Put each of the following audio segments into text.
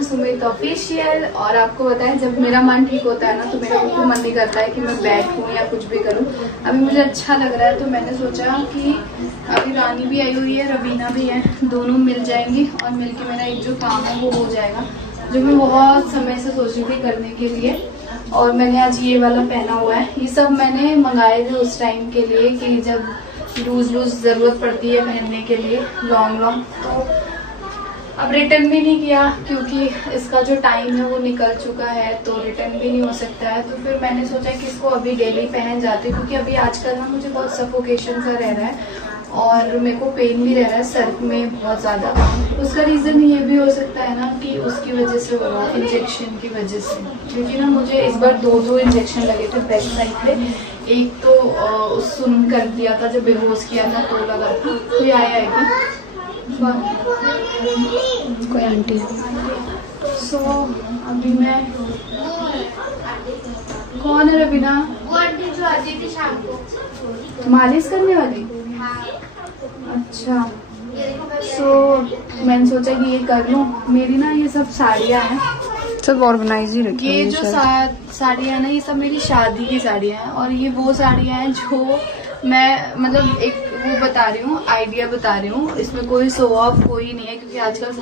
हूँ सुमित ऑफिशियल। और आपको पता है जब मेरा मन ठीक होता है ना तो मेरा बिल्कुल मन नहीं करता है कि मैं बैठूँ या कुछ भी करूँ। अभी मुझे अच्छा लग रहा है तो मैंने सोचा कि अभी रानी भी आई हुई है, रवीना भी है, दोनों मिल जाएंगी और मिलके मेरा एक जो काम है वो हो जाएगा, जो मैं बहुत समय से सोच रही थी करने के लिए। और मैंने आज ये वाला पहना हुआ है। ये सब मैंने मंगाए थे उस टाइम के लिए कि जब लूज ज़रूरत पड़ती है पहनने के लिए लॉन्ग। तो अब रिटर्न भी नहीं किया क्योंकि इसका जो टाइम है वो निकल चुका है, तो रिटर्न भी नहीं हो सकता है। तो फिर मैंने सोचा कि इसको अभी डेली पहन जाते हैं, क्योंकि अभी आजकल ना मुझे बहुत सफोकेशन सा रह रहा है और मेरे को पेन भी रह रहा है सर में बहुत ज़्यादा। उसका रीज़न ये भी हो सकता है ना कि उसकी वजह से हो रहा है, इंजेक्शन की वजह से। क्योंकि ना मुझे इस बार दो इंजेक्शन लगे थे बैक साइड पे। एक तो सुन कर दिया था जब बेहोश किया था तो लगा था। कोई आया कोई आंटी। सो अभी मैं, कौन है रवीना? वो आंटी जो आती थी शाम को मालिश करने वाली। अच्छा, सो मैंने सोचा कि ये कर लूँ। मेरी ना ये सब साड़ियाँ हैं, सब ऑर्गेनाइज ही रखी ये जो साड़ियाँ हैं ना ये सब मेरी शादी की साड़ियाँ हैं। और ये वो साड़ियाँ हैं जो मैं मतलब एक वो बता रही हूँ, आइडिया बता रही हूँ। इसमें कोई शो ऑफ कोई नहीं है, क्योंकि आजकल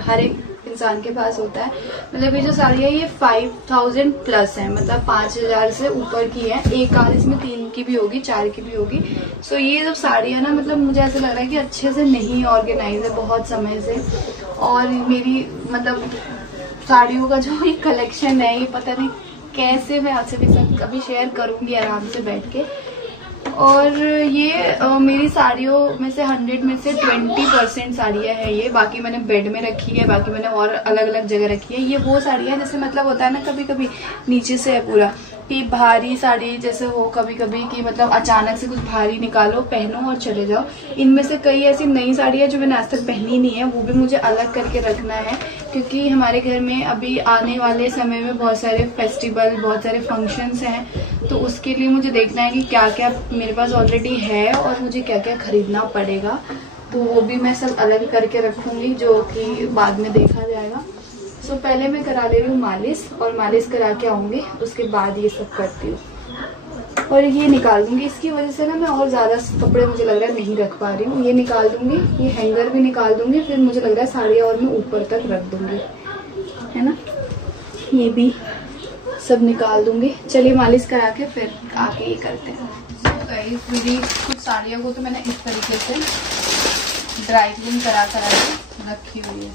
हर एक इंसान के पास होता है। मतलब ये जो साड़ी है ये 5000 प्लस है, मतलब 5000 से ऊपर की है। एक कार इसमें 3 की भी होगी, 4 की भी होगी। सो ये जो साड़ी है ना, मतलब मुझे ऐसा लग रहा है कि अच्छे से नहीं ऑर्गेनाइज है बहुत समय से। और मेरी मतलब साड़ियों का जो ये कलेक्शन है, ये पता नहीं कैसे मैं आपसे भी सब कभी शेयर करूंगी आराम से बैठ के। और ये मेरी साड़ियों में से 100 में से 20% साड़ियाँ हैं ये। बाकी मैंने बेड में रखी है, बाकी मैंने और अलग अलग जगह रखी है। ये वो साड़ियाँ जैसे मतलब होता है ना कभी कभी नीचे से है पूरा कि भारी साड़ी जैसे हो कभी कभी कि मतलब अचानक से कुछ भारी निकालो पहनो और चले जाओ। इनमें से कई ऐसी नई साड़ियाँ जो मैंने आज तक पहनी नहीं है, वो भी मुझे अलग करके रखना है। क्योंकि हमारे घर में अभी आने वाले समय में बहुत सारे फेस्टिवल, बहुत सारे फंक्शंस हैं, तो उसके लिए मुझे देखना है कि क्या क्या मेरे पास ऑलरेडी है और मुझे क्या क्या खरीदना पड़ेगा। तो वो भी मैं सब अलग करके रखूँगी, जो कि बाद में देखा जाएगा। सो पहले मैं करा ले रही हूँ मालिश, और मालिश करा के आऊँगी, उसके बाद ये सब करती हूँ। और ये निकाल दूँगी, इसकी वजह से ना मैं और ज़्यादा कपड़े मुझे लग रहा है नहीं रख पा रही हूँ। ये निकाल दूँगी, ये हैंगर भी निकाल दूँगी, फिर मुझे लग रहा है साड़ियाँ और मैं ऊपर तक रख दूँगी, है ना। ये भी सब निकाल दूँगी। चलिए मालिश करा के फिर आके ये करते हैं। तो गाइस मेरी कुछ साड़ियों को तो मैंने इस तरीके से ड्राई क्लीन करा रखी हुई है।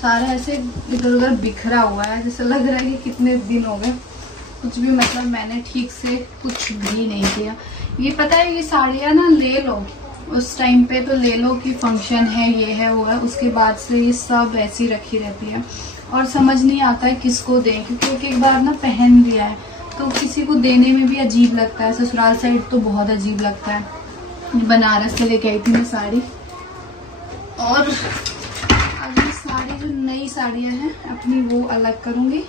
सारा ऐसे इधर उधर बिखरा हुआ है, जैसे लग रहा है कि कितने दिन हो गए कुछ भी मतलब मैंने ठीक से कुछ भी नहीं किया। ये पता है ये साड़ियाँ ना ले लो उस टाइम पे तो ले लो कि फंक्शन है, ये है वो है, उसके बाद से ये सब ऐसी रखी रहती है और समझ नहीं आता है किसको दें। क्योंकि एक बार ना पहन लिया है तो किसी को देने में भी अजीब लगता है। ससुराल साइड तो बहुत अजीब लगता है। बनारस से लेके आई थी मैं साड़ी, और अभी साड़ी जो नई साड़ियाँ हैं अपनी वो अलग करूँगी।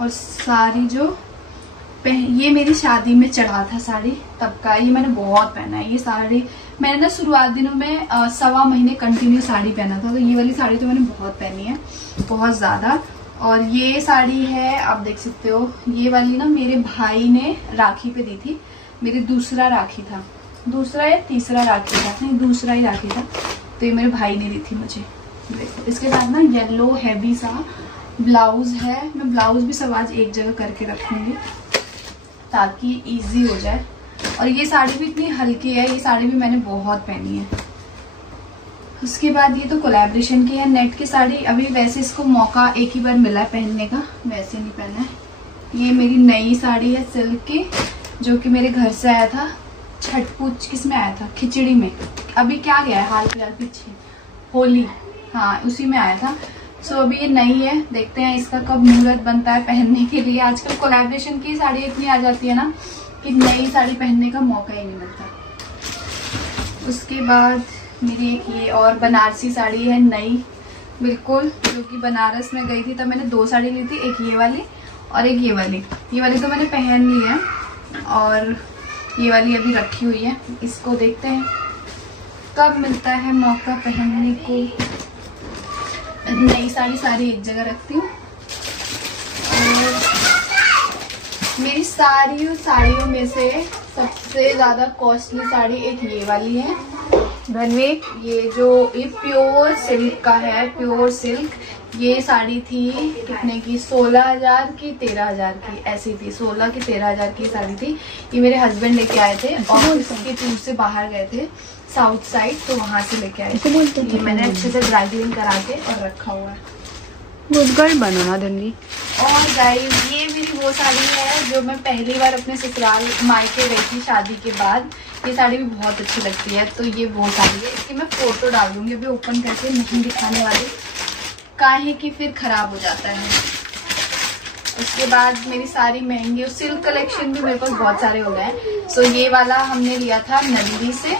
और साड़ी जो ये मेरी शादी में चढ़ा था साड़ी तब का, ये मैंने बहुत पहना है। ये साड़ी मैंने ना शुरुआत दिनों में 1.25 महीने कंटिन्यू साड़ी पहना था, तो ये वाली साड़ी तो मैंने बहुत पहनी है, बहुत ज़्यादा। और ये साड़ी है आप देख सकते हो, ये वाली ना मेरे भाई ने राखी पे दी थी। मेरी दूसरा राखी था, दूसरा या तीसरा राखी था, नहीं दूसरा ही राखी था, तो ये मेरे भाई ने दी थी मुझे। देखो इसके साथ ना येलो हैवी सा ब्लाउज है। मैं ब्लाउज भी सब आज एक जगह करके रखूंगी ताकि इजी हो जाए। और ये साड़ी भी इतनी हल्की है, ये साड़ी भी मैंने बहुत पहनी है। उसके बाद ये तो कोलैबोरेशन की है, नेट की साड़ी। अभी वैसे इसको मौका एक ही बार मिला है पहनने का, वैसे नहीं पहना है। ये मेरी नई साड़ी है सिल्क की, जो कि मेरे घर से आया था। छठ पूज किसमें आया था, खिचड़ी में। अभी क्या गया है हाल फिलहाल पीछे, होली, हाँ उसी में आया था। सो अभी ये नई है, देखते हैं इसका कब मुहूर्त बनता है पहनने के लिए। आजकल कोलैबोरेशन की साड़ी इतनी आ जाती है ना कि नई साड़ी पहनने का मौका ही नहीं मिलता। उसके बाद मेरी एक ये और बनारसी साड़ी है नई बिल्कुल, जो कि बनारस में गई थी तब मैंने 2 साड़ी ली थी, एक ये वाली और एक ये वाली। ये वाली तो मैंने पहन ली है और ये वाली अभी रखी हुई है। इसको देखते हैं कब मिलता है मौका पहनने को। नई साड़ी सारी एक जगह रखती हूँ। और मेरी सारी साड़ियों में से सबसे ज्यादा कॉस्टली साड़ी एक ये वाली है धनवीर। ये प्योर सिल्क का है, प्योर सिल्क। ये साड़ी थी कितने की, 16,000 की 13,000 की ऐसी थी। 16 की 13,000 की साड़ी थी। ये मेरे हस्बैंड लेके आए थे ऑफिस के टूर से बाहर गए थे साउथ साइड, तो वहां से लेके आए थे। ये मैंने अच्छे से ड्राई क्लीन करा के और रखा हुआ है। गुड गर्ल बनो ना धनवी। और गाइस ये मेरी वो साड़ी है जो मैं पहली बार अपने ससुराल मायके गई थी शादी के बाद। ये साड़ी भी बहुत अच्छी लगती है, तो ये वो साड़ी है। इसकी मैं फोटो डाल दूंगी, अभी ओपन करके नहीं दिखाने वाली, काहे कि फिर खराब हो जाता है। उसके बाद मेरी सारी महंगी सिल्क कलेक्शन भी मेरे पास बहुत सारे हो गए हैं। सो ये वाला हमने लिया था नंदी से,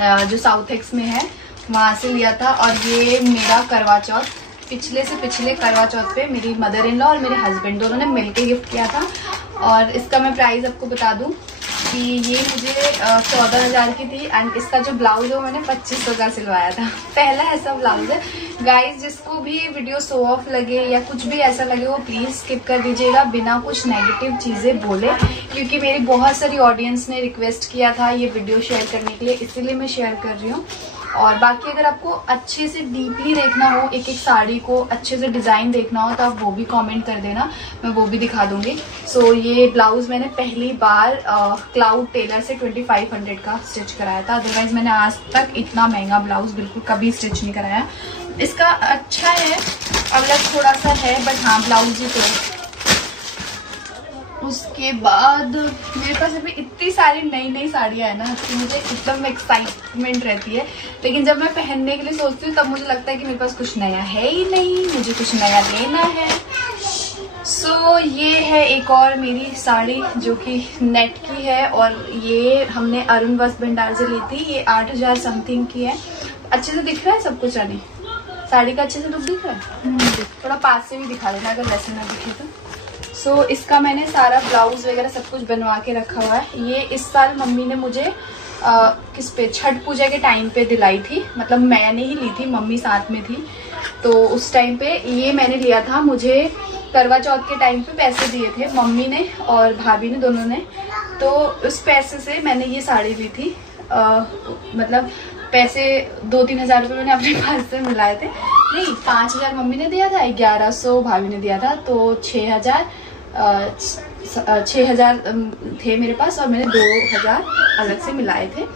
जो साउथ एक्स में है, वहां से लिया था। और ये मेरा करवा चौथ, पिछले से पिछले करवा चौथ पे मेरी मदर इन लॉ और मेरे हस्बैंड दोनों ने मिलके गिफ्ट किया था। और इसका मैं प्राइस आपको बता दूं कि ये मुझे 14,000 की थी। एंड इसका जो ब्लाउज है मैंने 2500 का सिलवाया था। पहला ऐसा ब्लाउज है गाइस। जिसको भी ये वीडियो शो ऑफ लगे या कुछ भी ऐसा लगे वो प्लीज स्किप कर दीजिएगा, बिना कुछ नेगेटिव चीजें बोले, क्योंकि मेरी बहुत सारी ऑडियंस ने रिक्वेस्ट किया था ये वीडियो शेयर करने के लिए, इसीलिए मैं शेयर कर रही हूँ। और बाकी अगर आपको अच्छे से डीपली देखना हो, एक एक साड़ी को अच्छे से डिजाइन देखना हो, तो आप वो भी कमेंट कर देना, मैं वो भी दिखा दूंगी। सो ये ब्लाउज मैंने पहली बार क्लाउड टेलर से 2500 का स्टिच कराया था। अदरवाइज मैंने आज तक इतना महंगा ब्लाउज बिल्कुल कभी स्टिच नहीं कराया। इसका अच्छा है, अलग थोड़ा सा है, बट हाँ ब्लाउज ही तो है। उसके बाद मेरे पास अभी इतनी सारी नई नई साड़ियाँ है ना कि मुझे एकदम एक्साइटमेंट रहती है, लेकिन जब मैं पहनने के लिए सोचती हूँ तब मुझे लगता है कि मेरे पास कुछ नया है ही नहीं, मुझे कुछ नया लेना है। सो ये है एक और मेरी साड़ी जो कि नेट की है, और ये हमने अरुण वस्त्र भंडार से ली थी। ये 8,000 समथिंग की है। अच्छे से दिख रहा है सब कुछ, रानी साड़ी का अच्छे से लुक दिख रहा है। थोड़ा पास से भी दिखा देना अगर वैसे ना दिखे तो। सो इसका मैंने सारा ब्लाउज वगैरह सब कुछ बनवा के रखा हुआ है। ये इस साल मम्मी ने मुझे किस पे, छठ पूजा के टाइम पे दिलाई थी, मतलब मैंने ही ली थी, मम्मी साथ में थी। तो उस टाइम पे ये मैंने लिया था। मुझे करवा चौथ के टाइम पे पैसे दिए थे मम्मी ने और भाभी ने, दोनों ने। तो उस पैसे से मैंने ये साड़ी ली थी। मतलब पैसे 2-3 हज़ार रुपये मैंने अपने पास से मिलाए थे। नहीं, 5,000 मम्मी ने दिया था, 1100 भाभी ने दिया था, तो 6,000 थे मेरे पास, और मैंने 2,000 अलग से मिलाए थे।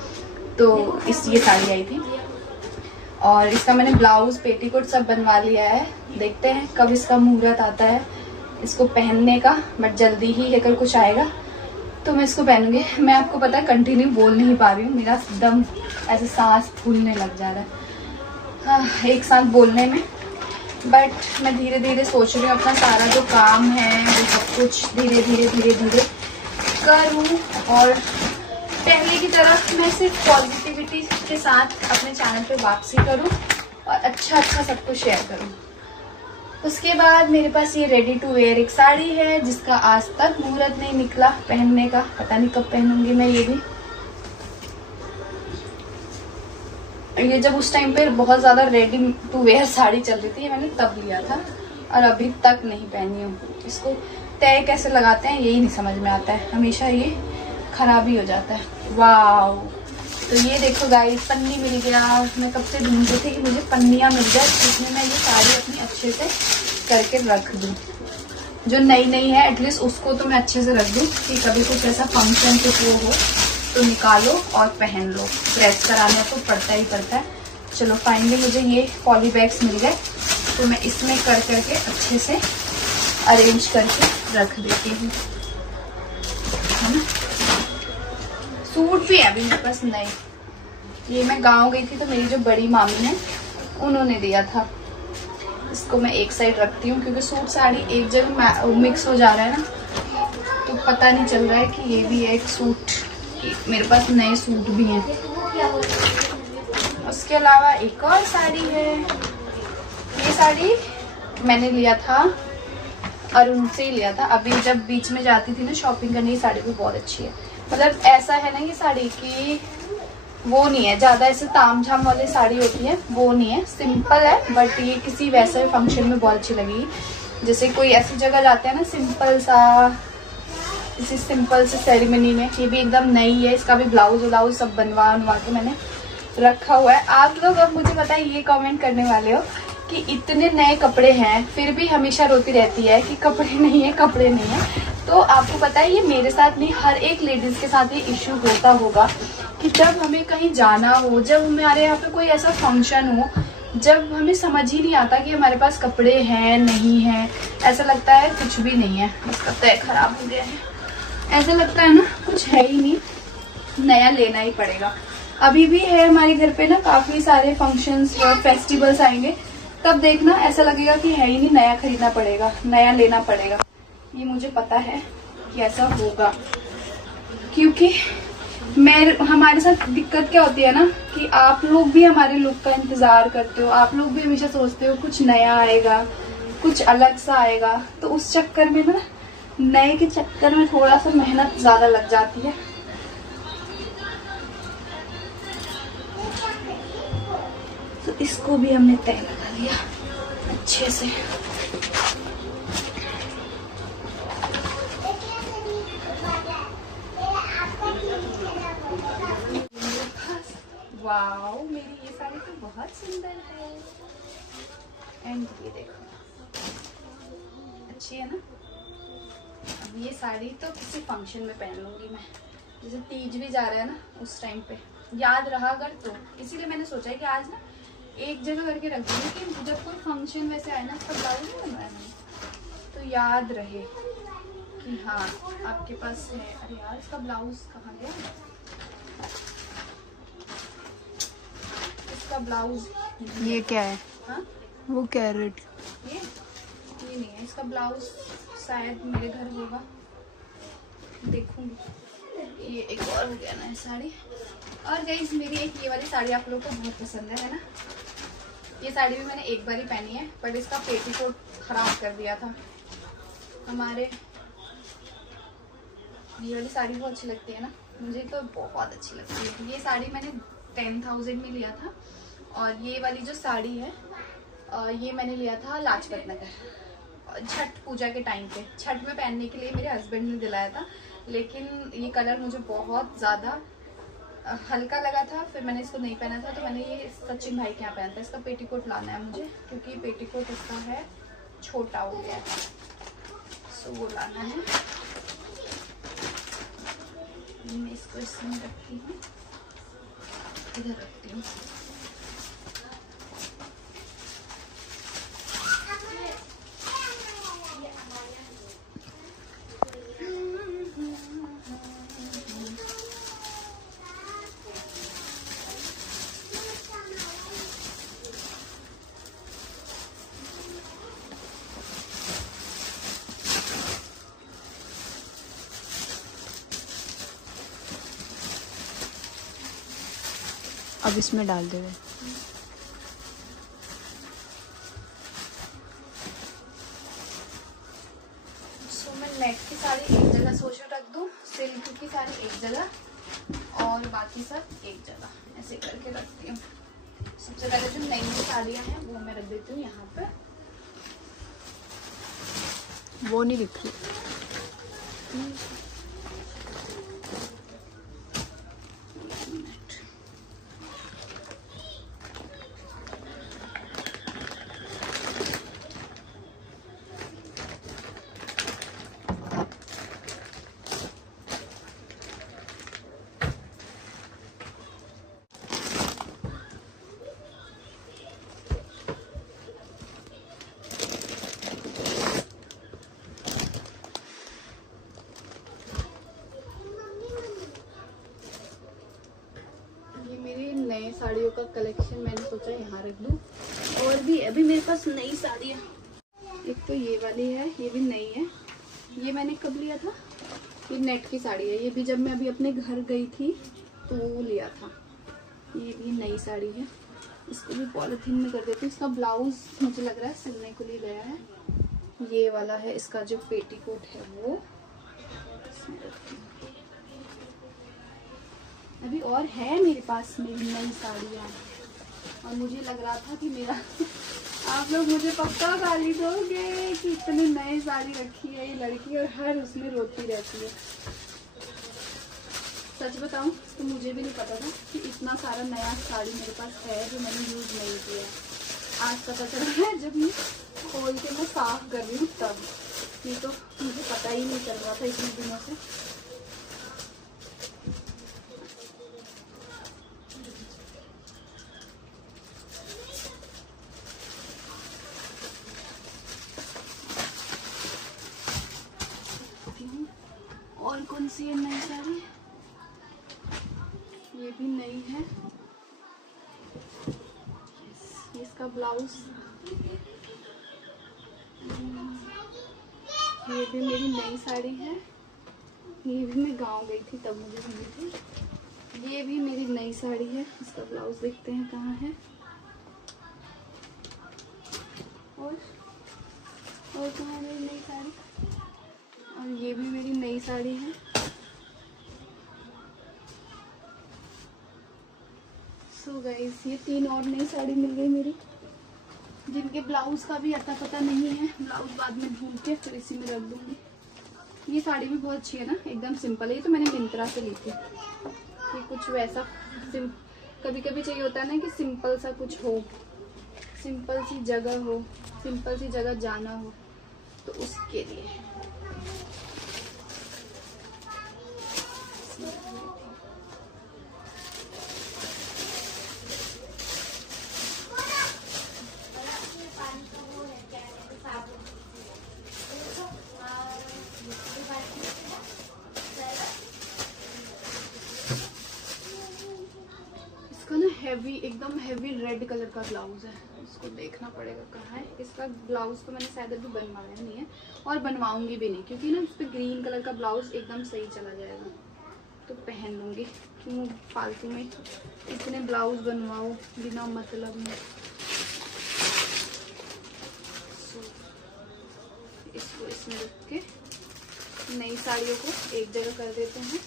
तो ये साड़ी आई थी। और इसका मैंने ब्लाउज पेटीकोट सब बनवा लिया है। देखते हैं कब इसका मुहूर्त आता है इसको पहनने का, बट जल्दी ही अगर कुछ आएगा तो मैं इसको पहनूंगी। मैं आपको पता है कंटिन्यू बोल नहीं पा रही हूँ, मेरा एकदम ऐसे सांस फूलने लग जा रहा है एक साथ बोलने में। बट मैं धीरे धीरे सोच रही हूँ अपना सारा जो काम है वो सब कुछ धीरे धीरे करूँ, और पहले की तरह मैं सिर्फ पॉजिटिविटी के साथ अपने चैनल पे वापसी करूँ और अच्छा सब कुछ शेयर करूँ। उसके बाद मेरे पास ये रेडी टू वेयर एक साड़ी है जिसका आज तक मुहूर्त नहीं निकला पहनने का, पता नहीं कब पहनूंगी मैं ये भी। ये जब उस टाइम पे बहुत ज्यादा रेडी टू वेयर साड़ी चल रही थी, मैंने तब लिया था और अभी तक नहीं पहनी हूँ। इसको तय कैसे लगाते हैं यही नहीं समझ में आता है, हमेशा ये खराब ही हो जाता है। वाव, तो ये देखो गाइस, पन्नी मिल गया। मैं कब से ढूंढ रही थी कि मुझे पन्नियाँ मिल जाए जिसमें मैं ये साड़ी अपनी अच्छे से करके रख दूँ। जो नई है एटलीस्ट उसको तो मैं अच्छे से रख दूँ कि कभी कुछ ऐसा फंक्शन कुछ वो हो तो निकालो और पहन लो। प्रेस कराना तो पड़ता ही पड़ता है। चलो फाइनली मुझे ये पॉली बैग्स मिल गए, तो मैं इसमें कर करके अच्छे से अरेंज करके रख देती हूँ, है ना। सूट भी है अभी मेरे पास नए, ये मैं गांव गई थी तो मेरी जो बड़ी मामी है उन्होंने दिया था। इसको मैं एक साइड रखती हूँ क्योंकि सूट साड़ी एक जगह मिक्स हो जा रहा है ना, तो पता नहीं चल रहा है कि ये भी है एक सूट। मेरे पास नए सूट भी हैं। उसके अलावा एक और साड़ी है। ये साड़ी मैंने लिया था अरुण से ही लिया था। अभी जब बीच में जाती थी ना शॉपिंग करने, ये साड़ी भी बहुत अच्छी है। मतलब ऐसा है ना ये साड़ी की वो नहीं है, ज्यादा ऐसे तामझाम वाली साड़ी होती है वो नहीं है, सिंपल है। बट ये किसी वैसे फंक्शन में बहुत अच्छी लगेगी। जैसे कोई ऐसी जगह जाते हैं ना सिंपल सा, किसी सिंपल से सेरेमनी में। ये भी एकदम नई है, इसका भी ब्लाउज व्लाउज सब बनवा के मैंने रखा हुआ है। आप लोग अब मुझे पता है ये कमेंट करने वाले हो कि इतने नए कपड़े हैं फिर भी हमेशा रोती रहती है कि कपड़े नहीं है, कपड़े नहीं है। तो आपको पता है ये मेरे साथ नहीं, हर एक लेडीज के साथ ये इश्यू होता होगा कि जब हमें कहीं जाना हो, जब हमारे यहाँ पे कोई ऐसा फंक्शन हो, जब हमें समझ ही नहीं आता कि हमारे पास कपड़े हैं नहीं हैं, ऐसा लगता है कुछ भी नहीं है, इसका तय खराब हो गया है, ऐसा लगता है ना कुछ है ही नहीं, नया लेना ही पड़ेगा। अभी भी है हमारे घर पे ना काफी सारे फंक्शंस और फेस्टिवल्स आएंगे, तब देखना ऐसा लगेगा कि है ही नहीं, नया खरीदना पड़ेगा, नया लेना पड़ेगा। ये मुझे पता है कि ऐसा होगा, क्योंकि हमारे साथ दिक्कत क्या होती है ना कि आप लोग भी हमारे लुक का इंतजार करते हो, आप लोग भी हमेशा सोचते हो कुछ नया आएगा, कुछ अलग सा आएगा। तो उस चक्कर में ना, नए के चक्कर में थोड़ा सा मेहनत ज्यादा लग जाती है। तो इसको भी हमने तय लगा लिया अच्छे से। वाओ, मेरी ये साड़ी तो बहुत सुंदर है। एंड ये देखो, अच्छी है ना। अब ये साड़ी तो किसी फंक्शन में पहन लूंगी मैं, जैसे तीज भी जा रहा है ना उस टाइम पे याद रहा अगर तो। इसीलिए मैंने सोचा है कि आज ना एक जगह करके रख दूंगी कि जब कोई फंक्शन वैसे आए ना, इसका ब्लाउज नहीं बनवाया मैंने, तो याद रहे कि हाँ आपके पास है। अरे यार, इसका ब्लाउज कहाँ गया? इसका ब्लाउज ये क्या है? हाँ, वो कैरेट ये नहीं है। इसका ब्लाउज शायद मेरे घर होगा, देखूंगी। ये एक और हो गया ना ये साड़ी। और गाइस, मेरी एक ये वाली साड़ी आप लोगों को बहुत पसंद है ना। ये साड़ी भी मैंने एक बार ही पहनी है, बट इसका पेटीकोट खराब कर दिया था हमारे। ये वाली साड़ी बहुत अच्छी लगती है ना, मुझे तो बहुत अच्छी लगती है। ये साड़ी मैंने 10,000 में लिया था। और ये वाली जो साड़ी है ये मैंने लिया था लाजपत नगर, छठ पूजा के टाइम पे, छठ में पहनने के लिए मेरे हस्बैंड ने दिलाया था। लेकिन ये कलर मुझे बहुत ज़्यादा हल्का लगा था, फिर मैंने इसको नहीं पहना था। तो मैंने ये सचिन भाई के यहाँ पहना था। इसका पेटीकोट लाना है मुझे, क्योंकि पेटीकोट इसका है छोटा हो गया है, सो वो लाना है। मैं इसको इसमें रखती हूँ, इधर रखती हूँ। अब इसमें डाल दे। सो मैं नेट की साड़ी एक जगह सोचो रख दूँ, सिल्क की साड़ी एक जगह और बाकी सब एक जगह, ऐसे करके रखती हूँ। सबसे पहले जो नई नई साड़ियाँ हैं वो मैं रख देती हूँ यहाँ पे। वो नहीं दिख रही। नए साड़ियों का कलेक्शन मैंने सोचा यहाँ रख दूँ। और भी अभी मेरे पास नई साड़ियाँ, एक तो ये वाली है, ये भी नई है। ये मैंने कब लिया था? ये नेट की साड़ी है, ये भी जब मैं अभी अपने घर गई थी तो लिया था। ये भी नई साड़ी है, इसको भी पॉलिथीन में कर देती हूँ। इसका ब्लाउज मुझे लग रहा है सिलने के लिए गया है। ये वाला है, इसका जो पेटीकोट है वो इसमें रखती हूँ। अभी और है मेरे पास मेरी नई साड़ियाँ, और मुझे लग रहा था कि मेरा आप लोग मुझे पक्का गाली दोगे कि इतनी नई साड़ी रखी है ये लड़की और हर उसमें रोती रहती है। सच बताऊं तो मुझे भी नहीं पता था कि इतना सारा नया साड़ी मेरे पास है जो मैंने यूज़ नहीं किया है। आज पता चल रहा है जब मैं खोल के मैं साफ कर रही हूँ तब, नहीं तो मुझे पता ही नहीं चल रहा था इतने दिनों से। और कौन सी है नई साड़ी, ये भी नई है। इसका ब्लाउज, ये भी मेरी नई साड़ी है, ये भी मैं गांव गई थी तब मुझे मिली थी। ये भी मेरी नई साड़ी है, इसका ब्लाउज देखते हैं कहाँ है। और कहाँ है मेरी नई साड़ी, और ये भी मेरी नई साड़ी है। सो गाइस ये 3 और नई साड़ी मिल गई मेरी, जिनके ब्लाउज का भी अता पता नहीं है। ब्लाउज बाद में ढूंढ के फिर इसी में रख दूंगी। ये साड़ी भी बहुत अच्छी है ना, एकदम सिंपल है। ये तो मैंने मिंत्रा से ली थी। ये कुछ वैसा कभी कभी चाहिए होता है ना कि सिंपल सा कुछ हो, सिंपल सी जगह हो, सिंपल सी जगह जाना हो, तो उसके लिए। हैवी, एकदम हैवी रेड कलर का ब्लाउज है। इसको देखना पड़ेगा कहाँ है। इसका ब्लाउज तो मैंने शायद अभी बनवाया नहीं है और बनवाऊंगी भी नहीं, क्योंकि ना उस पर ग्रीन कलर का ब्लाउज एकदम सही चला जाएगा तो पहन लूँगी। क्यों फालतू में इतने ब्लाउज बनवाओ बिना मतलब में। इसको इसमें रख के नई साड़ियों को एक जगह कर देते हैं।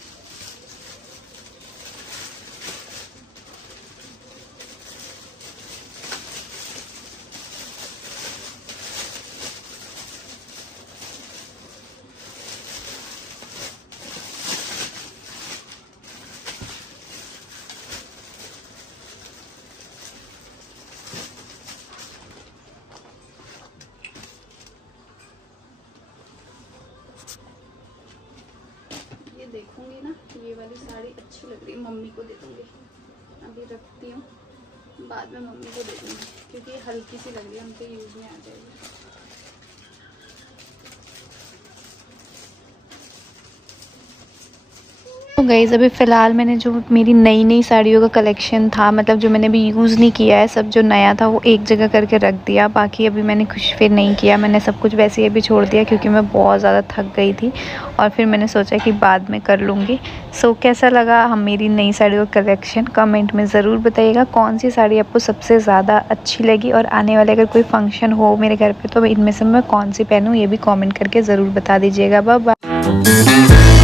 देखूंगी ना ये वाली साड़ी अच्छी लग रही है, मम्मी को दे दूंगी। अभी रखती हूँ, बाद में मम्मी को दे दूंगी क्योंकि ये हल्की सी लग रही है, उनके यूज में आ जाएगी। तो गाइस अभी फ़िलहाल मैंने जो मेरी नई साड़ियों का कलेक्शन था, मतलब जो मैंने अभी यूज़ नहीं किया है, सब जो नया था वो एक जगह करके रख दिया। बाकी अभी मैंने कुछ फिर नहीं किया, मैंने सब कुछ वैसे ही अभी छोड़ दिया क्योंकि मैं बहुत ज़्यादा थक गई थी और फिर मैंने सोचा कि बाद में कर लूँगी। सो कैसा लगा हम मेरी नई साड़ियों का कलेक्शन, कमेंट में ज़रूर बताइएगा कौन सी साड़ी आपको सबसे ज़्यादा अच्छी लगी, और आने वाले अगर कोई फंक्शन हो मेरे घर पर तो इनमें से मैं कौन सी पहनूँ ये भी कॉमेंट करके ज़रूर बता दीजिएगा। Bye bye.